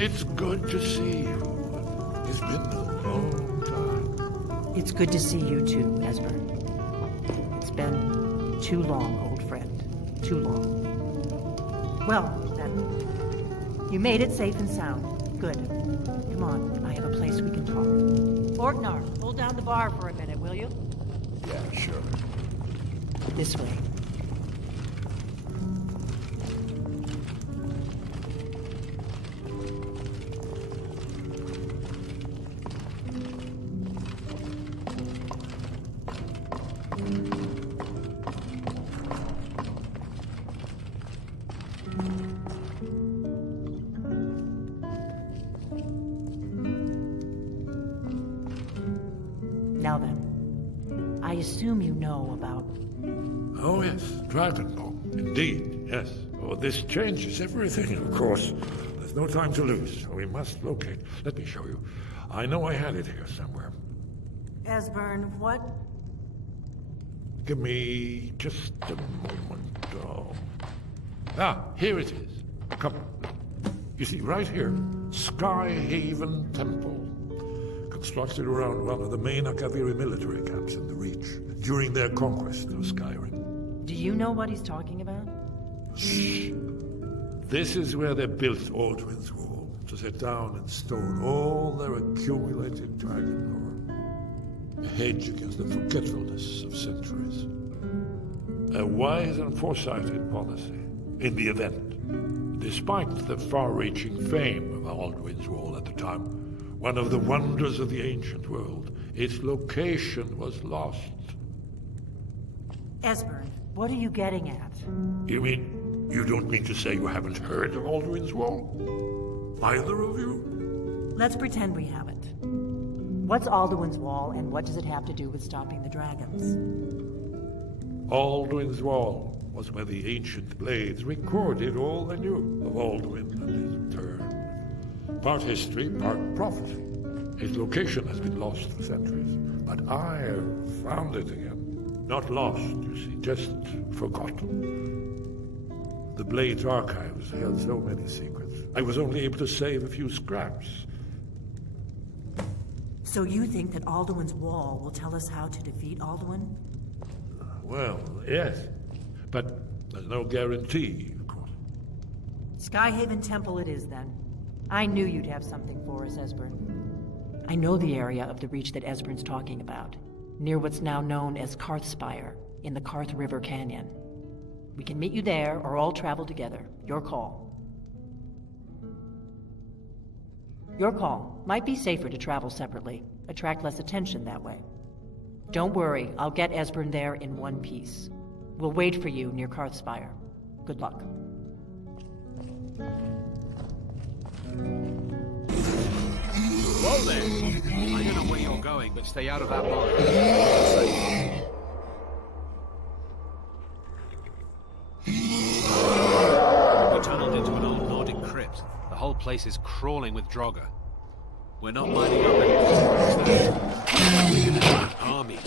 It's good to see you. It's been a long time. It's good to see you too, Esbern. It's been too long, old friend. Too long. Well, then, you made it safe and sound. Good. Come on, I have a place we can talk. Orgnar, hold down the bar for a minute, will you? Yeah, sure. This way. Now then, I assume you know about... Oh, yes, Dragonborn. Indeed, yes. Oh, this changes everything, of course. There's no time to lose, so we must locate. Let me show you. I know I had it here somewhere. Esbern, what? Give me just a moment. Oh. Ah, here it is. Come. You see, right here, Skyhaven Temple. Constructed around one of the main Akaviri military camps in the Reach during their conquest of Skyrim. Do you know what he's talking about? Shh. This is where they built Aldrin's Wall, to set down in stone all their accumulated dragon lore. A hedge against the forgetfulness of centuries. A wise and foresighted policy in the event. Despite the far-reaching fame of Aldrin's Wall at the time, one of the wonders of the ancient world, its location was lost. Esbern, what are you getting at? You mean, you don't mean to say you haven't heard of Aldrin's Wall? Either of you? Let's pretend we haven't. What's Alduin's Wall, and what does it have to do with stopping the dragons? Aldrin's Wall was where the ancient blades recorded all they knew of Aldwin and his return. Part history, part prophecy. His location has been lost for centuries, but I have found it again. Not lost, you see, just forgotten. The Blade's archives held so many secrets. I was only able to save a few scraps. So you think that Alduin's Wall will tell us how to defeat Alduin? Well, yes, but there's no guarantee, of course. Skyhaven Temple it is, then. I knew you'd have something for us, Esbern. I know the area of the Reach that Esbern's talking about, near what's now known as Karthspire, in the Karth River Canyon. We can meet you there, or all travel together. Your call. Your call. Might be safer to travel separately. Attract less attention that way. Don't worry, I'll get Esbern there in one piece. We'll wait for you near Karthspire. Good luck. Whoa there! I don't know where you're going, but stay out of that line. We tunneled into an old Nordic crypt. The whole place is crawling with Draugr. We're not lining up any army.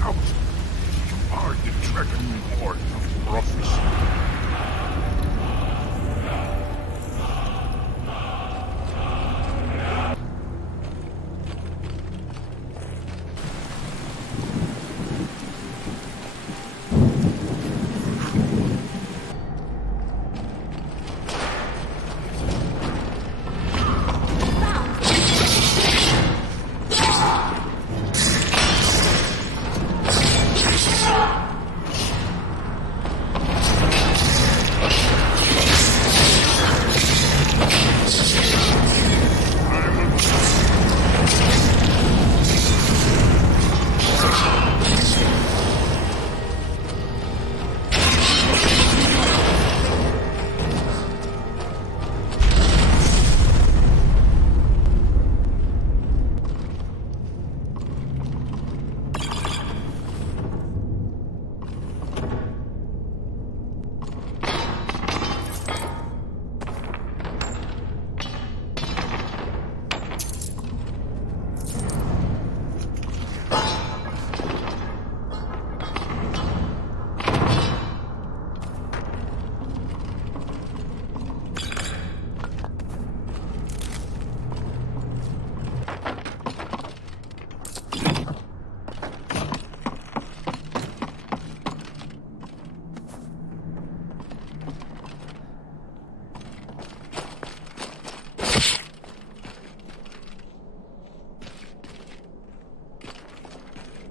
out. You are the Dragonborn of prophecy.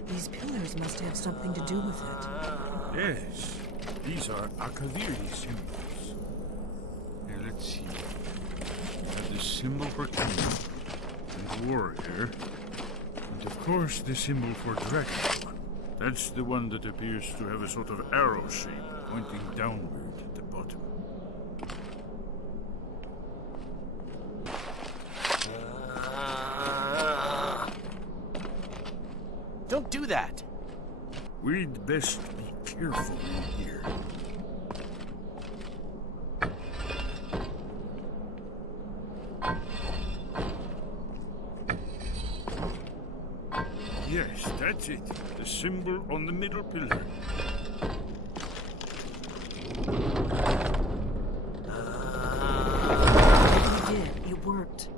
These pillars must have something to do with it. Yes, these are Akaviri symbols. Here, let's see. We have the symbol for king and warrior, and of course the symbol for dragon. That's the one that appears to have a sort of arrow shape pointing downward at the bottom. Don't do that! We'd best be careful in here. Yes, that's it. The symbol on the middle pillar. We did. It worked.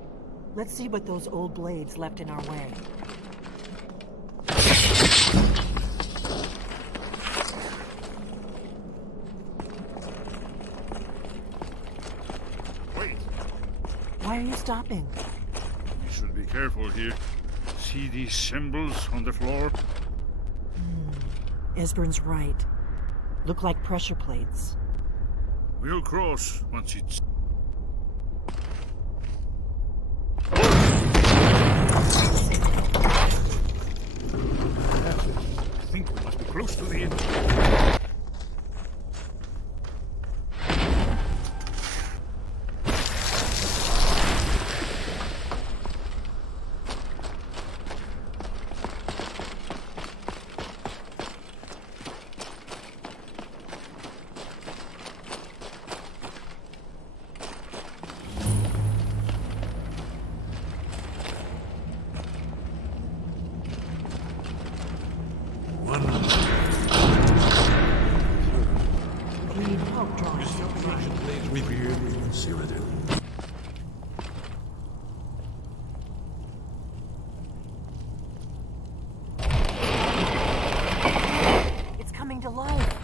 Let's see what those old blades left in our way. Wait, Why are you stopping? we should be careful here. See these symbols on the floor? Esbern's right. Look like pressure plates. We'll cross once it's... I think we must be close to the end. We need help drawing Ancient blades revered in Cyrodiil. It's coming to life.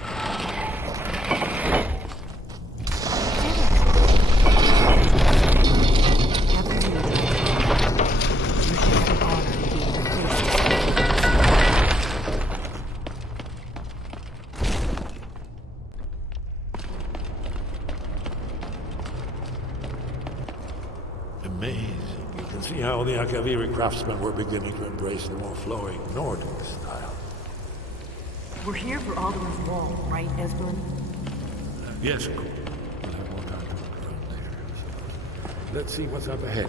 Amazing. You can see how the Akaviri craftsmen were beginning to embrace the more flowing Nordic style. We're here for Alderman's Wall, right, Esbern? Yes, cool. We'll have more time to look around there. Let's see what's up ahead.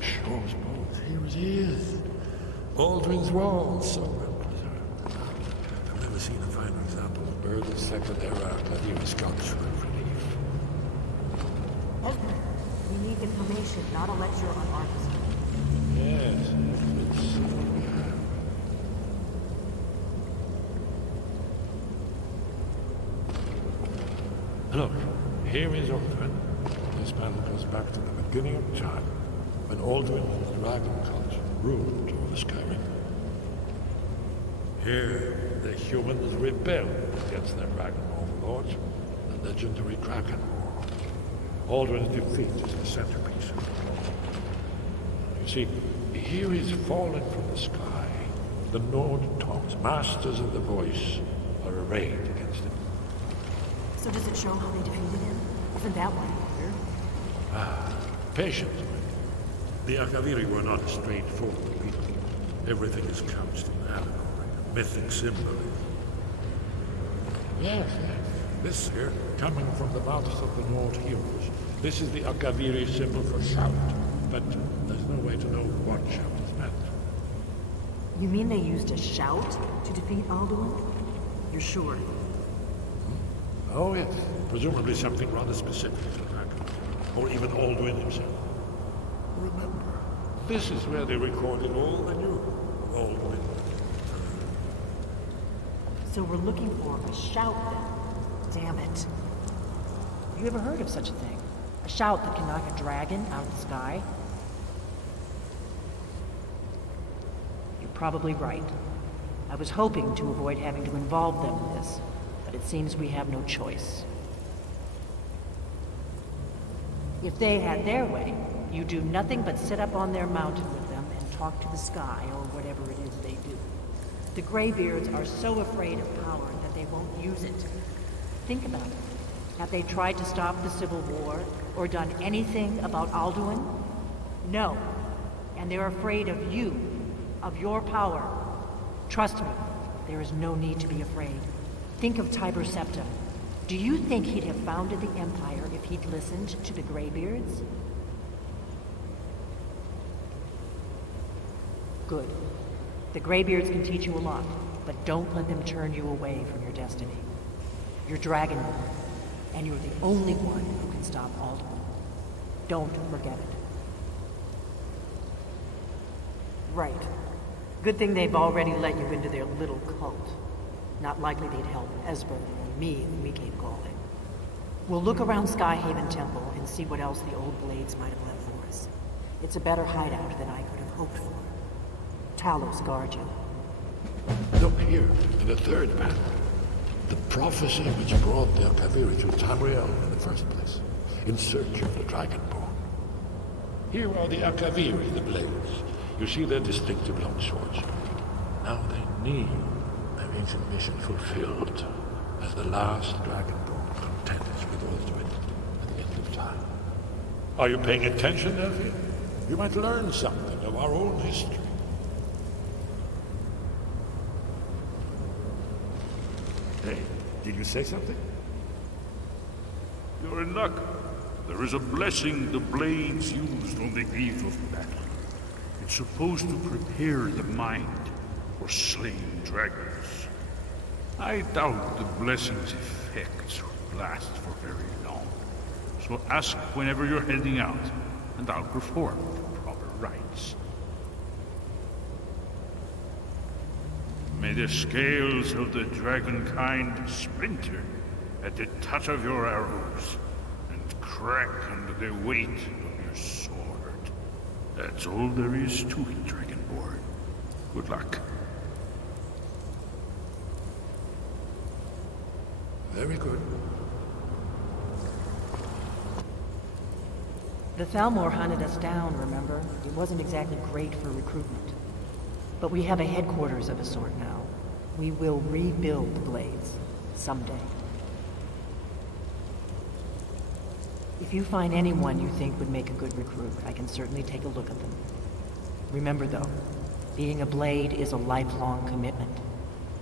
Shaw's bones. Here it is. Aldrin's Wall. So well preserved. I've never seen a finer example of bird and second era Clavier sculpture of relief. Esmond, we need information, not a lecture on artistry. Yes, it's... Look, here is Aldrin. This panel goes back to the beginning of time, when Aldrin and the dragon culture ruled over Skyrim. Here, the humans rebelled against their dragon overlords, the legendary Dragon War. Aldrin's defeat is the centerpiece. You see, here he's fallen from the sky. The Nord tongues, masters of the voice, are arrayed against him. So does it show how they defeated him? Isn't that why you're here? Patience. The Akaviri were not straightforward people. Everything is couched in allegory, mythic symbolism. Yes, yes. This here, coming from the mouths of the Nord heroes. This is the Akaviri symbol for shout, but there's no way to know what shout is meant. You mean they used a shout to defeat Alduin? You're sure? Oh, yes. Presumably something rather specific to Dragon, or even Alduin himself. Remember, this is where they recorded all they knew of Alduin. So we're looking for a shout then. Damn it. You ever heard of such a thing? A shout that can knock a dragon out of the sky? You're probably right. I was hoping to avoid having to involve them in this, but it seems we have no choice. If they had their way, you do nothing but sit up on their mountain with them and talk to the sky or whatever it is they do. The Greybeards are so afraid of power that they won't use it. Think about it. Have they tried to stop the Civil War or done anything about Alduin? No. And they're afraid of you, of your power. Trust me, there is no need to be afraid. Think of Tiber Septim. Do you think he'd have founded the Empire if he'd listened to the Greybeards? Good. The Greybeards can teach you a lot, but don't let them turn you away from your destiny. You're Dragonborn, and you're the only one who can stop Alduin. Don't forget it. Right. Good thing they've already let you into their little cult. Not likely they'd help Esbern and me when we came calling. We'll look around Skyhaven Temple and see what else the old blades might have left for us. It's a better hideout than I could have hoped for. Talos guard you. Look here, in the third panel. The prophecy which brought the Akaviri to Tamriel in the first place, in search of the Dragonborn. Here are the Akaviri, the blades. You see their distinctive long swords. Now they need their ancient mission fulfilled as the last Dragonborn contends with Ultimate at the end of time. Are you paying attention, Elfie? You might learn something of our own history. Hey, did you say something? You're in luck. There is a blessing the blades used on the eve of battle. It's supposed to prepare the mind for slaying dragons. I doubt the blessing's effects will last for very long. So ask whenever you're heading out, and I'll perform the proper rites. May the scales of the dragonkind splinter at the touch of your arrows, and crack under the weight of your sword. That's all there is to it, Dragonborn. Good luck. Very good. The Thalmor hunted us down, remember? It wasn't exactly great for recruitment. But we have a headquarters of a sort now. We will rebuild the blades someday. If you find anyone you think would make a good recruit, I can certainly take a look at them. Remember though, being a blade is a lifelong commitment.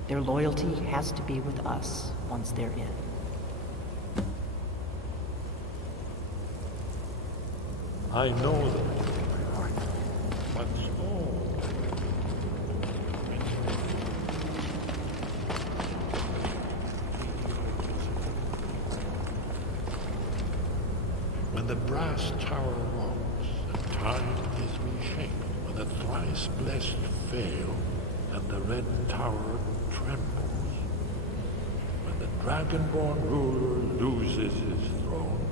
Their loyalty has to be with us once they're in. I know that I can be right, but oh. the brass tower rocks, and time is reshaped, when the thrice blessed fail, and the red tower trembles, when the dragonborn ruler loses his throne,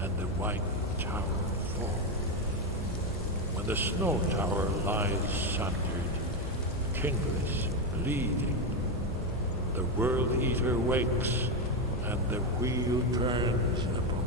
and the white tower falls, when the snow tower lies sundered, kingless, bleeding, the world eater wakes, and the wheel turns upon